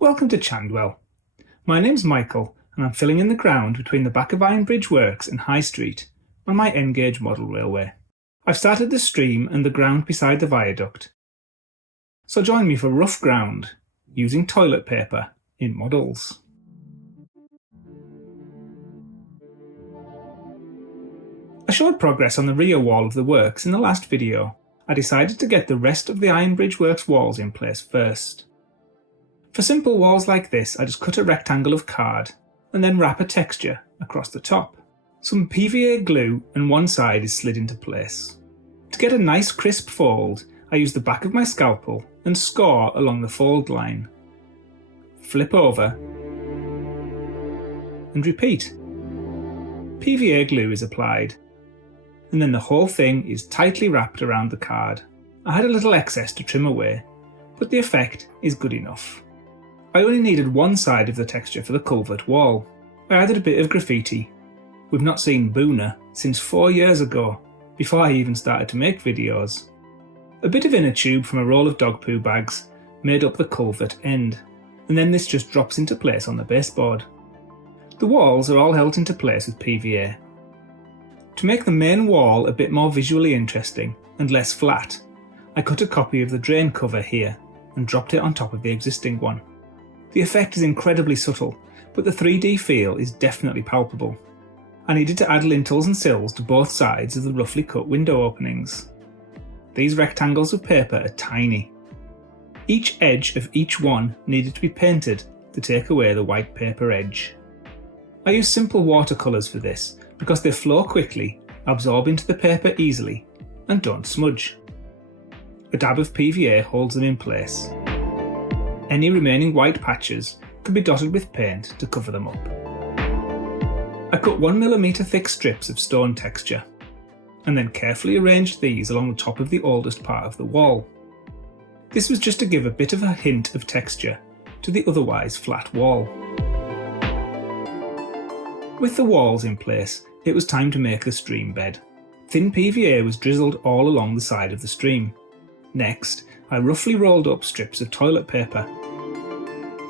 Welcome to Chandwell. My name's Michael and I'm filling in the ground between the back of Ironbridge Works and High Street on my N-gauge model railway. I've started the stream and the ground beside the viaduct. So join me for rough ground using toilet paper in models. I showed progress on the rear wall of the works in the last video. I decided to get the rest of the Ironbridge Works walls in place first. For simple walls like this, I just cut a rectangle of card and then wrap a texture across the top. Some PVA glue and one side is slid into place. To get a nice crisp fold, I use the back of my scalpel and score along the fold line. Flip over and repeat. PVA glue is applied, and then the whole thing is tightly wrapped around the card. I had a little excess to trim away, but the effect is good enough. I only needed one side of the texture for the culvert wall. I added a bit of graffiti. We've not seen Boona since 4 years ago, before I even started to make videos. A bit of inner tube from a roll of dog poo bags made up the culvert end, and then this just drops into place on the baseboard. The walls are all held into place with PVA. To make the main wall a bit more visually interesting and less flat, I cut a copy of the drain cover here and dropped it on top of the existing one. The effect is incredibly subtle, but the 3D feel is definitely palpable. I needed to add lintels and sills to both sides of the roughly cut window openings. These rectangles of paper are tiny. Each edge of each one needed to be painted to take away the white paper edge. I use simple watercolours for this because they flow quickly, absorb into the paper easily, and don't smudge. A dab of PVA holds them in place. Any remaining white patches can be dotted with paint to cover them up. I cut 1mm thick strips of stone texture, and then carefully arranged these along the top of the oldest part of the wall. This was just to give a bit of a hint of texture to the otherwise flat wall. With the walls in place, it was time to make the stream bed. Thin PVA was drizzled all along the side of the stream. Next, I roughly rolled up strips of toilet paper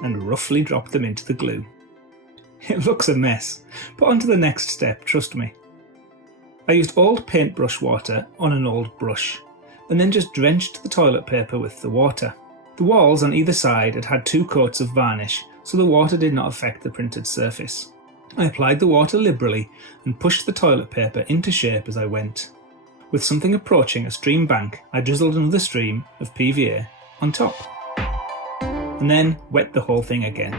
and roughly dropped them into the glue. It looks a mess, but on to the next step, trust me. I used old paintbrush water on an old brush, and then just drenched the toilet paper with the water. The walls on either side had had 2 coats of varnish, so the water did not affect the printed surface. I applied the water liberally and pushed the toilet paper into shape as I went. With something approaching a stream bank, I drizzled another stream of PVA on top, and then wet the whole thing again.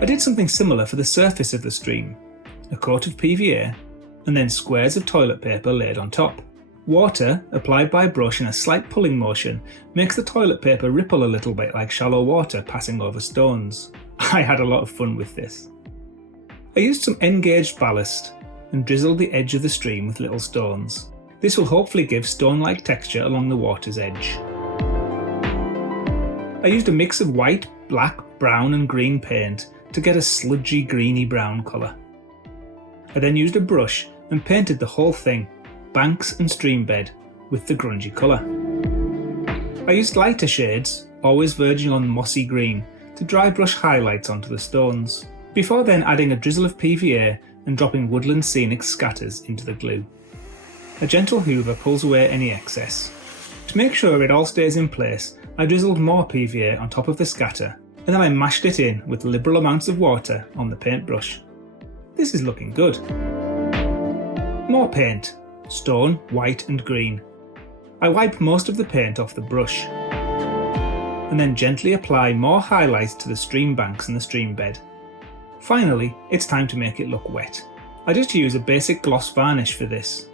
I did something similar for the surface of the stream, a coat of PVA, and then squares of toilet paper laid on top. Water, applied by brush in a slight pulling motion, makes the toilet paper ripple a little bit like shallow water passing over stones. I had a lot of fun with this. I used some N-gauge ballast and drizzled the edge of the stream with little stones. This will hopefully give stone-like texture along the water's edge. I used a mix of white, black, brown and green paint to get a sludgy greeny brown colour. I then used a brush and painted the whole thing, banks and stream bed, with the grungy colour. I used lighter shades, always verging on mossy green, to dry brush highlights onto the stones, before then adding a drizzle of PVA and dropping woodland scenic scatters into the glue. A gentle hoover pulls away any excess. To make sure it all stays in place, I drizzled more PVA on top of the scatter, and then I mashed it in with liberal amounts of water on the paintbrush. This is looking good. More paint, stone, white and green. I wipe most of the paint off the brush, and then gently apply more highlights to the stream banks and the stream bed. Finally, it's time to make it look wet. I just use a basic gloss varnish for this.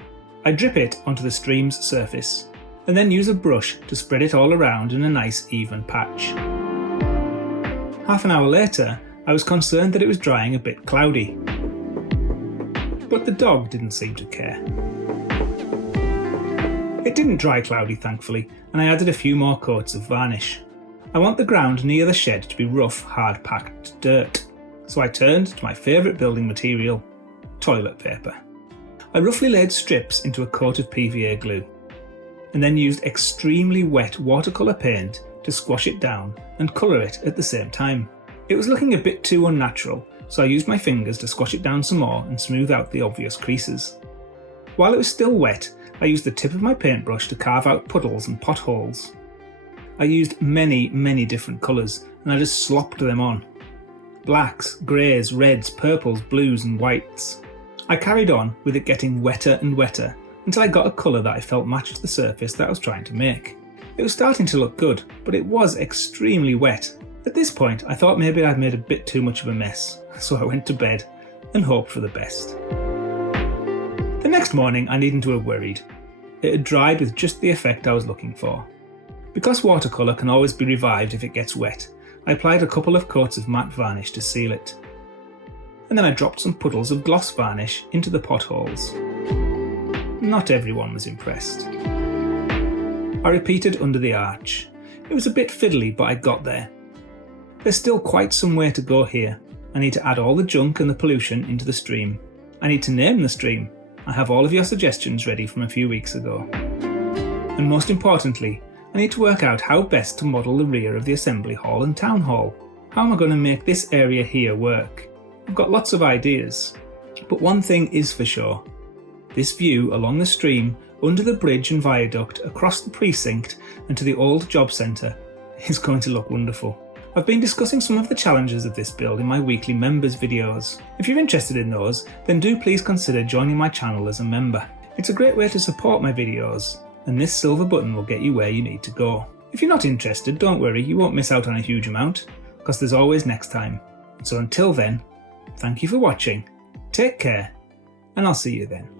I drip it onto the stream's surface, and then use a brush to spread it all around in a nice even patch. Half an hour later, I was concerned that it was drying a bit cloudy, but the dog didn't seem to care. It didn't dry cloudy thankfully, and I added a few more coats of varnish. I want the ground near the shed to be rough, hard packed dirt, so I turned to my favourite building material, toilet paper. I roughly laid strips into a coat of PVA glue, and then used extremely wet watercolour paint to squash it down and colour it at the same time. It was looking a bit too unnatural, so I used my fingers to squash it down some more and smooth out the obvious creases. While it was still wet, I used the tip of my paintbrush to carve out puddles and potholes. I used many different colours and I just slopped them on. Blacks, greys, reds, purples, blues and whites. I carried on with it getting wetter and wetter until I got a colour that I felt matched the surface that I was trying to make. It was starting to look good, but it was extremely wet. At this point, I thought maybe I'd made a bit too much of a mess, so I went to bed and hoped for the best. The next morning, I needn't to have worried. It had dried with just the effect I was looking for. Because watercolour can always be revived if it gets wet, I applied a couple of coats of matte varnish to seal it. And then I dropped some puddles of gloss varnish into the potholes. Not everyone was impressed. I repeated under the arch. It was a bit fiddly, but I got there. There's still quite some way to go here. I need to add all the junk and the pollution into the stream. I need to name the stream. I have all of your suggestions ready from a few weeks ago. And most importantly, I need to work out how best to model the rear of the Assembly Hall and Town Hall. How am I going to make this area here work? I've got lots of ideas. But one thing is for sure. This view along the stream, under the bridge and viaduct, across the precinct and to the old job centre is going to look wonderful. I've been discussing some of the challenges of this build in my weekly members videos. If you're interested in those, then do please consider joining my channel as a member. It's a great way to support my videos, and this silver button will get you where you need to go. If you're not interested, don't worry, you won't miss out on a huge amount, because there's always next time. So until then, thank you for watching, take care, and I'll see you then.